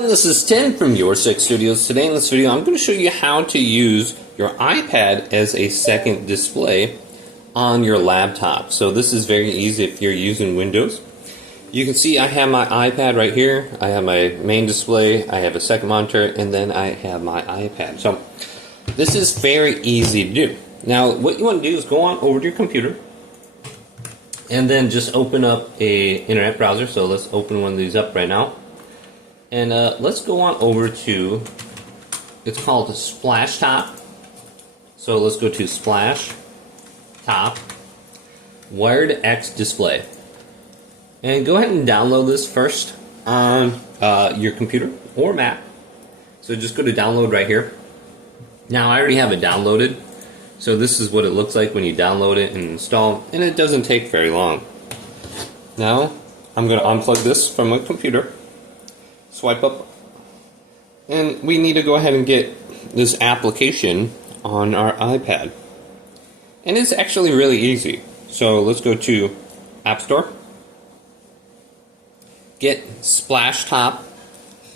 This is Tim from Your Six Studios. Today in this video I'm going to show you how to use your iPad as a second display on your laptop. So this is very easy if you're using Windows. You can see I have my iPad right here, I have my main display, I have a second monitor, and then I have my iPad. So this is very easy to do. Now what you want to do is go on over to your computer and then just open up a internet browser. So let's open one of these up right now. And let's go on over to, it's called Splashtop. So let's go to Splashtop Wired XDisplay. And go ahead and download this first on your computer or Mac. So just go to download right here. Now I already have it downloaded. So this is what it looks like when you download it and install. And it doesn't take very long. Now I'm going to unplug this from my computer. Swipe up, and we need to go ahead and get this application on our iPad. And it's actually really easy. So let's go to App Store, get Splashtop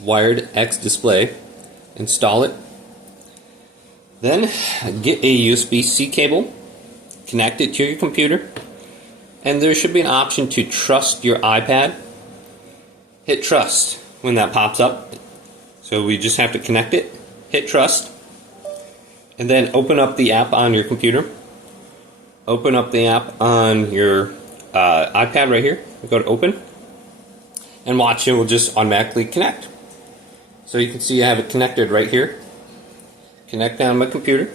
Wired XDisplay, install it, then get a USB-C cable, connect it to your computer, and there should be an option to trust your iPad. Hit trust when that pops up. So we just have to connect it, hit trust, and then open up the app on your computer. Open up the app on your iPad right here. Go to open, and watch, it will just automatically connect. So you can see I have it connected right here. Connect on my computer.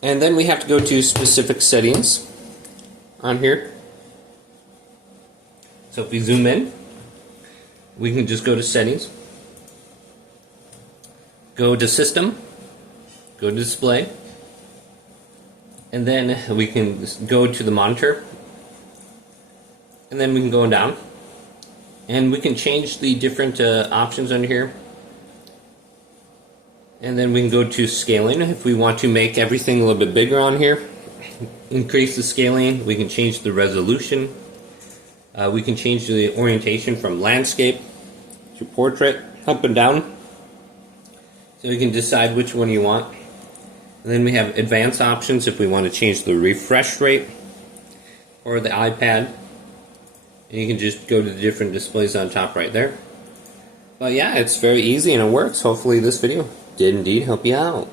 And then we have to go to specific settings on here. So if we zoom in, we can just go to settings, go to system, go to display, and then we can go to the monitor, and then we can go down, and we can change the different options under here, and then we can go to scaling. If we want to make everything a little bit bigger on here, increase the scaling. We can change the resolution. We can change the orientation from landscape to portrait, up and down. So you can decide which one you want. And then we have advanced options if we want to change the refresh rate or the iPad. And you can just go to the different displays on top right there. But yeah, it's very easy and it works. Hopefully this video did indeed help you out.